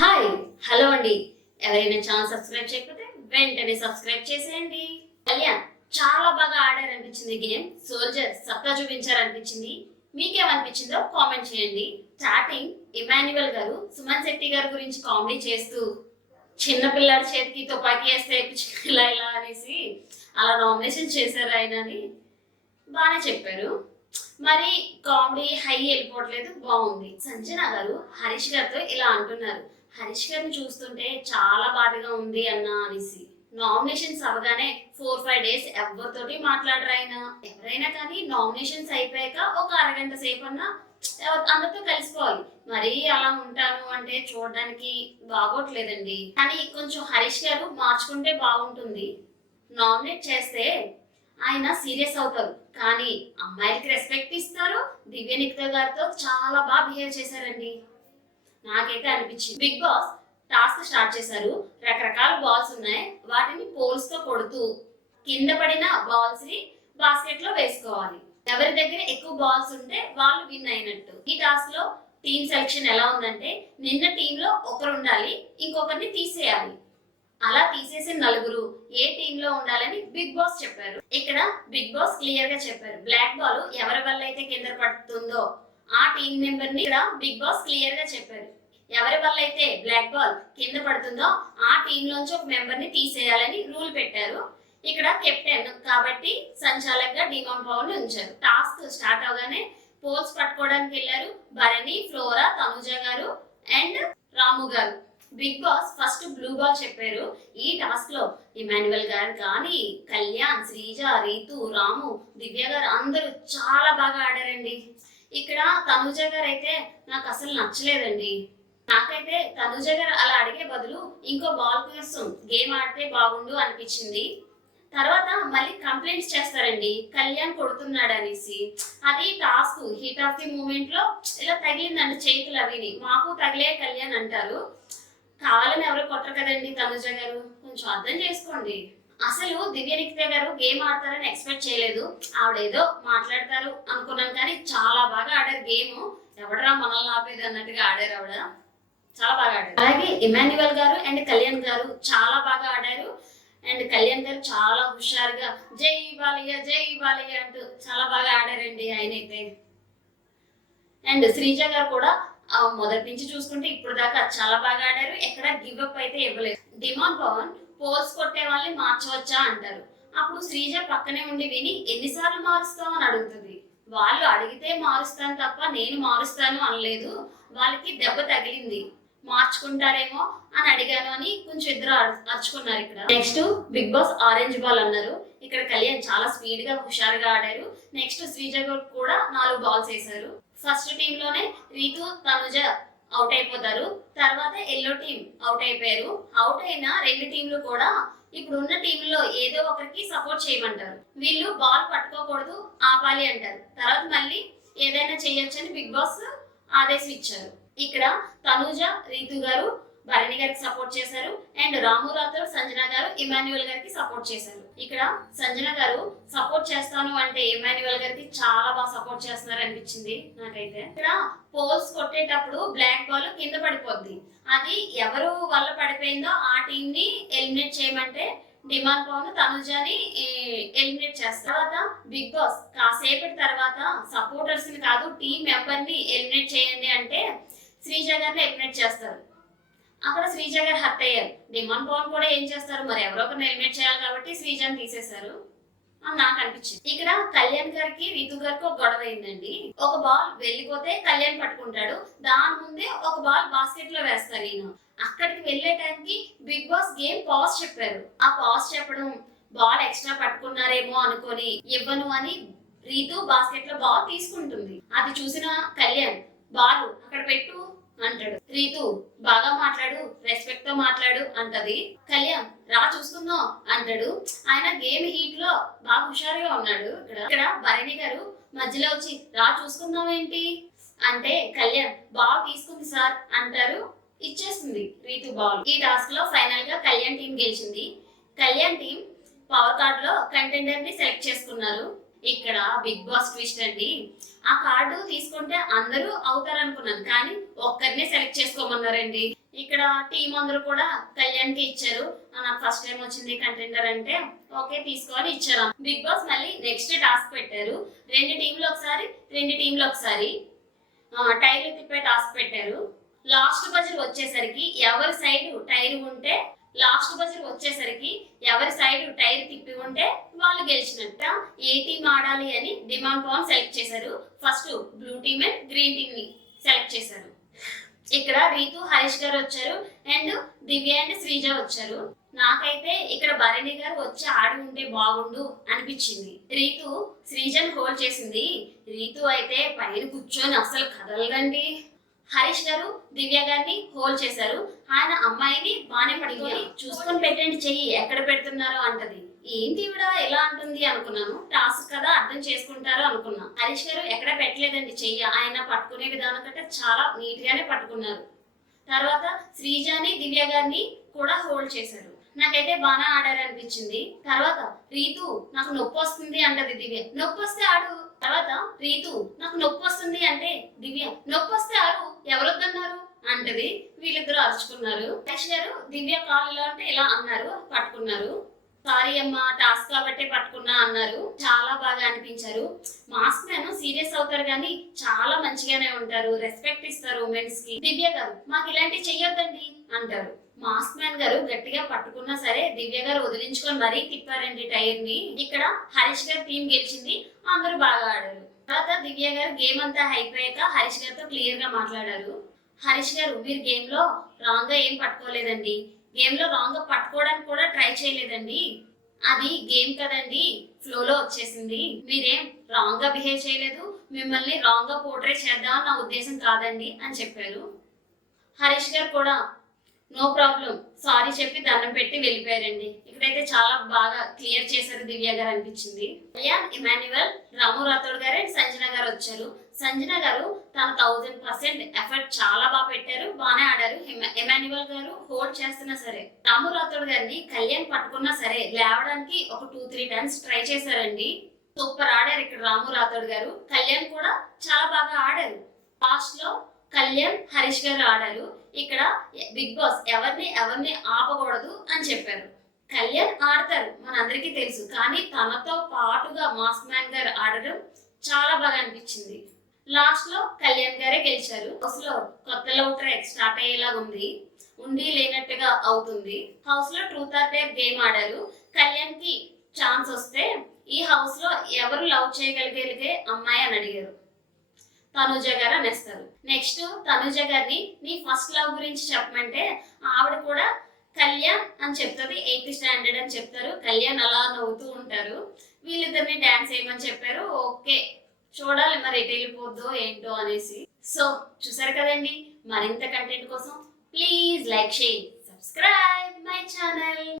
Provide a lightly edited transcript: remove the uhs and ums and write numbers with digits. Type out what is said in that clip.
Hi hello అండి. ఎవరైనా channel subscribe చేయకపోతే వెంటనే సబ్స్క్రైబ్ చేసేయండి. కళ్యాణ్ చాలా బాగా ఆడారనిపించింది. గేమ్ సోల్జర్ సత్తా చూపించారనిపించింది. మీకేమనిపించిందో కామెంట్ చేయండి. స్టార్టింగ్ ఇమాన్యువల్ గారు సుమన్ శెట్టి గారి గురించి కామెడీ చేస్తూ చిన్న పిల్లాడి చేతికి తుపాకీ వేస్తే ఇలా ఇలా అనేసి అలా నామినేషన్ చేశారు ఆయన అని బాగానే చెప్పారు. మరి కామెడీ హై వెళ్ళిపోవట్లేదు, బాగుంది. సంజన గారు హరీష్ గారితో ఇలా అంటున్నారు, హరీష్ గారిని చూస్తుంటే చాలా బాధగా ఉంది అన్న అనేసి. నామినేషన్స్ అవగానే 4-5 days ఎవరితోటి మాట్లాడరు ఆయన. ఎవరైనా కానీ నామినేషన్స్ అయిపోయాక ఒక అరగంట సేపు అన్నా అందరితో కలిసిపోవాలి. మరి అలా ఉంటాను అంటే చూడడానికి బాగోట్లేదండి. కానీ కొంచెం హరీష్ గారు మార్చుకుంటే బాగుంటుంది. నామినేట్ చేస్తే ఆయన సీరియస్ అవుతారు, కానీ అమ్మాయిలకి రెస్పెక్ట్ ఇస్తారు. దివ్యనిక్త గారితో చాలా బాగా బిహేవ్ చేశారండి, నాకైతే అనిపించింది. బిగ్ బాస్ టాస్క్ స్టార్ట్ చేశారు. రకరకాల బాల్స్ ఉన్నాయి, వాటిని పోల్స్ తో కొడుతూ కింద పడిన బాల్స్ ని బాస్కెట్ లో వేసుకోవాలి. ఎవరి దగ్గర ఎక్కువ బాల్స్ ఉంటే వాళ్ళు విన్ అయినట్టు. ఈ టాస్క్ లో టీమ్ సెలక్షన్ ఎలా ఉందంటే, నిన్న టీమ్ లో ఒకరు ఉండాలి, ఇంకొకరిని తీసేయాలి. అలా తీసేసిన నలుగురు ఏ టీమ్ లో ఉండాలని బిగ్ బాస్ చెప్పారు. ఇక్కడ బిగ్ బాస్ క్లియర్ గా చెప్పారు, బ్లాక్ బాల్ ఎవరి వల్ల అయితే కింద పడుతుందో ఆ టీమ్ మెంబర్ ని. ఇక్కడ బిగ్ బాస్ క్లియర్ గా చెప్పారు, ఎవరి వల్ల అయితే బ్లాక్ బాల్ కింద పడుతుందో ఆ టీమ్ లోంచి ఒక మెంబర్ ని తీసేయాలని రూల్ పెట్టారు. ఇక్కడ కెప్టెన్ కాబట్టి సంచాలకుగా డిమాన్ పవన్ ని ఉంచారు. టాస్క్ స్టార్ట్ అవగానే పోల్స్ పట్టుకోవడానికి వెళ్ళారు భరణి, ఫ్లోరా, తనుజ గారు అండ్ రాము గారు. Big Boss first blue ball చెప్పారు. ఈ టాస్క్ లో ఇమాన్యువల్ గారు కానీ, కళ్యాణ్, శ్రీజ, రీతు, రాము, దివ్య గారు అందరూ చాలా బాగా ఆడారండి. ఇక్కడ తనుజ గారు అయితే నాకు అసలు నచ్చలేదండి. నాకైతే తనుజ గారు అలా అడిగే బదులు ఇంకో బాల్ కోసం గేమ్ ఆడితే బాగుండు అనిపించింది. తర్వాత మళ్ళీ కంప్లైంట్స్ చేస్తారండి, కళ్యాణ్ కొడుతున్నాడు అనేసి. అది task heat of the moment లో ఇలా తగిలిందండి చేతులు అవిని, మాకు తగిలే కళ్యాణ్ అంటారు. కావాలని ఎవరు కొట్టరు కదండి. తనుజ గారు కొంచెం అర్థం చేసుకోండి. అసలు దివ్యనిక్త గారు గేమ్ ఆడతారని ఎక్స్పెక్ట్ చేయలేదు. ఆవిడేదో మాట్లాడతారు అనుకున్నాను, కానీ చాలా బాగా ఆడారు గేమ్. ఎవడరా మనల్ని ఆపేది అన్నట్టుగా ఆడారు ఆవిడ, చాలా బాగా ఆడారు. అలాగే ఇమాన్యువల్ గారు అండ్ కళ్యాణ్ గారు చాలా బాగా ఆడారు. అండ్ కళ్యాణ్ గారు చాలా హుషారుగా జై బాలయ్య జై బాలయ్య అంటూ చాలా బాగా ఆడారండి ఆయన అయితే. అండ్ శ్రీజ గారు కూడా మొదటి నుంచి చూసుకుంటే ఇప్పుడు దాకా చాలా బాగా ఆడారు, ఎక్కడ గివ్ అప్ అయితే ఇవ్వలేదు. డిమాన్ పవన్ పోల్స్ కొట్టే వాళ్ళని మార్చవచ్చా అంటారు. అప్పుడు శ్రీజ పక్కనే ఉండి విని ఎన్నిసార్లు మారుస్తావు అని అడుగుతుంది. వాళ్ళు అడిగితే మారుస్తాను తప్ప నేను మారుస్తాను అనలేదు, వాళ్ళకి దెబ్బ తగిలింది మార్చుకుంటారేమో అని అడిగాను అని కొంచెం ఇద్దరు అరుచుకున్నారు. ఇక్కడ next Big Boss orange ball అన్నారు. ఇక్కడ కళ్యాణ్ చాలా స్పీడ్ గా హుషారుగా ఆడారు. నెక్స్ట్ శ్రీజ కూడా 4 బాల్స్ వేశారు. ఫస్ట్ టీమ్ లోనే రీతు, తనుజ అవుట్ అయిపోతారు. తర్వాత ఎల్లో టీం అవుట్ అయిపోయారు. అవుట్ అయిన 2 టీంలు కూడా ఇప్పుడు ఉన్న టీంలో ఏదో ఒకరికి సపోర్ట్ చేయమంటారు. వీళ్ళు బాల్ పట్టుకోకూడదు, ఆపాలి అంటారు. తర్వాత మళ్ళీ ఏదైనా చేయొచ్చని బిగ్ బాస్ ఆదేశం ఇచ్చారు. ఇక్కడ తనుజ, రీతు గారు భరణి గారికి సపోర్ట్ చేశారు. అండ్ రాము రాథోడ్, సంజన గారు ఇమాన్యువల్ గారికి సపోర్ట్ చేశారు. ఇక్కడ సంజన గారు సపోర్ట్ చేస్తాను అంటే ఇమాన్యువల్ గారికి చాలా బాగా సపోర్ట్ చేస్తున్నారు అనిపించింది నాకైతే. ఇక్కడ పోల్స్ కొట్టేటప్పుడు బ్లాక్ బాల్ కింద పడిపోద్ది, అది ఎవరు వల్ల పడిపోయిందో ఆ టీం ని ఎలిమినేట్ చేయమంటే డిమాన్ పవన్ తనుజని ఎలిమినేట్ చేస్తారు. తర్వాత బిగ్ బాస్ కాసేపటి తర్వాత సపోర్టర్స్ ని కాదు టీం మెంబర్ ని ఎలిమినేట్ చేయండి అంటే శ్రీజ గారిని ఎలిమినేట్ చేస్తారు. అక్కడ శ్రీజ గారు హర్ట్ అయ్యారు. డిమాన్ పవన్ కూడా ఏం చేస్తారు, మరి ఎవరో ఒకరిని ఎలిమినేట్ చేయాలి కాబట్టి శ్రీజని తీసేశారు అని నాకు అనిపించింది. ఇక్కడ కళ్యాణ్ గారికి రీతు గారికి ఒక గొడవ అయిందండి. ఒక బాల్ వెళ్ళిపోతే కళ్యాణ్ పట్టుకుంటాడు, దాని ముందే ఒక బాల్ బాస్కెట్ లో వేస్తారు ఈయన. అక్కడికి వెళ్లే టైంకి బిగ్ బాస్ గేమ్ పాజ్ చెప్పారు. ఆ పాజ్ చెప్పడం బాల్ ఎక్స్ట్రా పట్టుకున్నారేమో అనుకొని ఇవ్వను అని రీతు బాస్కెట్ లో బాల్ తీసుకుంటుంది. అది చూసిన కళ్యాణ్ బాల్ అక్కడ పెట్టు అంటాడు. రీతు బాగా మాట్లాడు, రెస్పెక్ట్ తో మాట్లాడు అంటది. కళ్యాణ్ రా చూసుకుందాం అంటాడు. ఆయన గేమ్ హీట్ లో బాగా హుషారుగా ఉన్నాడు. ఇక్కడ భరణి గారు మధ్యలో వచ్చి రా చూసుకుందాం ఏంటి అంటే కళ్యాణ్ బాల్ తీసుకుంది సార్ అంటారు. ఇచ్చేస్తుంది రీతు బాల్. ఈ టాస్క్ లో ఫైనల్ గా కళ్యాణ్ టీం గెలిచింది. కళ్యాణ్ టీం పవర్ కార్డ్ లో కంటెండర్ ని సెలెక్ట్ చేసుకున్నారు. ఇక్కడ బిగ్ బాస్ ట్విస్ట్ అండి, ఆ కార్డు తీసుకుంటే అందరూ అవుతారనుకున్నాను, కానీ ఒక్కరినే సెలెక్ట్ చేసుకోమన్నారండి. ఇక్కడ టీం అందరూ కూడా కళ్యాణ్కి ఇచ్చారు. నాకు ఫస్ట్ టైం వచ్చింది కంటెండర్ అంటే ఓకే తీసుకోవాలి ఇచ్చారు. బిగ్ బాస్ మళ్ళీ నెక్స్ట్ టాస్క్ పెట్టారు. రెండు టీంలు ఒకసారి టైర్లు తిప్పే టాస్క్ పెట్టారు. లాస్ట్ బజర్ వచ్చేసరికి ఎవరి సైడ్ టైర్ తిప్పి ఉంటే వాళ్ళు గెలిచినట్ట. ఏ టీం ఆడాలి అని డిమాండ్ పవన్ సెలెక్ట్ చేశారు. First blue team and green team ని సెలెక్ట్ చేశారు. ఇక్కడ రీతు హరీష్ గారు వచ్చారు అండ్ దివ్య అండ్ శ్రీజ వచ్చారు. నాకైతే ఇక్కడ భరణి గారు వచ్చి ఆడి ఉంటే బాగుండు అనిపించింది. రీతు శ్రీజన్ హోల్డ్ చేసింది. రీతు అయితే పైన కూర్చొని అసలు కదలదండి. హరీష్ గారు దివ్య గారిని హోల్డ్ చేశారు. ఆయన అమ్మాయిని బానే పట్టుకొని చూసుకొని పెట్టండి చెయ్యి ఎక్కడ పెడుతున్నారో అంటది. ఏంటి ఇవిడ ఎలా అంటుంది అనుకున్నాను. టాస్క్ కదా అర్థం చేసుకుంటారు అనుకున్నా. హరీష్ గారు ఎక్కడ పెట్టలేదండి చెయ్యి. ఆయన పట్టుకునే విధానం కంటే చాలా నీట్ గానే పట్టుకున్నారు. తర్వాత శ్రీజాని దివ్య గారిని కూడా హోల్డ్ చేశారు. నాకైతే బాగా ఆడారు అనిపించింది. తర్వాత రీతు నాకు నొప్పి వస్తుంది అంటది దివ్య. నొప్పి వస్తే ఆడు. తర్వాత రీతు నాకు నొప్పి వస్తుంది అంటే దివ్య నొప్పి వస్తే ఆడు ఎవరొద్దన్నారు అంటది. వీళ్ళిద్దరూ అరుచుకున్నారు. హరీష్ గారు దివ్య కాలు ఇలా అంటే ఇలా అన్నారు, పట్టుకున్నారు. సారీ అమ్మా టాస్క్ కాబట్టి పట్టుకున్నా అన్నారు. చాలా బాగా అనిపించారు. మాస్క్ మ్యాన్ సీరియస్ అవుతారు కానీ చాలా మంచిగానే ఉంటారు, రెస్పెక్ట్ ఇస్తారు ఉమెన్స్ కి. దివ్య గారు మాకు ఇలాంటివి చెయ్యొద్దండి అంటారు. మాస్క్ మ్యాన్ గారు గట్టిగా పట్టుకున్నా సరే దివ్య గారు వదిలించుకొని మరీ తిప్పారండి టైర్ ని. ఇక్కడ హరీష్ గారు టీం గెలిచింది. అందరూ బాగా ఆడారు. తర్వాత దివ్య గారు గేమ్ అంతా అయిపోయాక హరీష్ గారితో క్లియర్ గా మాట్లాడారు. హరీష్ గారు మీరు గేమ్ లో రాంగ్ గా ఏం పట్టుకోలేదండి. గేమ్ లో రాంగ్ గా పట్టుకోవడానికి కూడా ట్రై చేయలేదండి. అది గేమ్ కదండి, ఫ్లోలో వచ్చేసింది. మీరేం రాంగ్ గా బిహేవ్ చేయలేదు. మిమ్మల్ని రాంగ్ గా పోర్ట్రే చేద్దామని నా ఉద్దేశం కాదండి అని చెప్పారు. హరీష్ గారు కూడా నో ప్రాబ్లం సారీ చెప్పి దండం పెట్టి వెళ్ళిపోయారండి. ఇక్కడైతే చాలా బాగా క్లియర్ చేశారు దివ్య గారు అనిపించింది. కళ్యాణ్, ఇమాన్యువల్, రాము రాథోడ్ గారు అండ్ సంజన గారు వచ్చారు. సంజన గారు తన 1000% ఎఫర్ట్ చాలా బాగా పెట్టారు, బాగానే ఆడారు. ఇమాన్యువల్ గారు హోల్డ్ చేస్తున్నా సరే, రాము రాథోడ్ గారిని కళ్యాణ్ పట్టుకున్నా సరే లేవడానికి ఒక 2-3 టైమ్స్ ట్రై చేశారండి. సూపర్ ఆడారు ఇక్కడ రాము రాథోడ్ గారు. కళ్యాణ్ కూడా చాలా బాగా ఆడారు. లాస్ట్ లో కళ్యాణ్, హరీష్ గారు ఆడారు. ఇక్కడ బిగ్ బాస్ ఎవరిని ఆపకూడదు అని చెప్పారు. కళ్యాణ్ ఆడతారు మనందరికీ తెలుసు, కానీ తనతో పాటుగా మాస్క్ మ్యాన్ గారు ఆడడం చాలా బాగా అనిపించింది. లాస్ట్ లో కళ్యాణ్ గారే గెలిచారు. హౌస్ లో కొత్త లవ్ ట్రాక్ స్టార్ట్ అయ్యేలాగా ఉంది, ఉండి లేనట్టుగా అవుతుంది. హౌస్ లో ట్రూత్ ఆర్ డేర్ గేమ్ ఆడారు. కళ్యాణ్ కి ఛాన్స్ వస్తే ఈ హౌస్ లో ఎవరు లవ్ చేయగలిగే అమ్మాయి అని అడిగారు. తనుజ గారు అనేస్తారు. నెక్స్ట్ తనుజ గారిని నీ ఫస్ట్ లవ్ గురించి చెప్పమంటే ఆవిడ కూడా కళ్యాణ్ అని చెప్తుంది. 8th స్టాండర్డ్ అని చెప్తారు. కళ్యాణ్ అలా నవ్వుతూ ఉంటారు. వీళ్ళిద్దరిని డాన్స్ వేయమని చెప్పారు. ఓకే చూడాలి మరి ఎటు వెళ్ళిపోద్దో ఏంటో అనేసి. సో చూసారు కదండి. మరింత కంటెంట్ కోసం please like, share, subscribe my channel.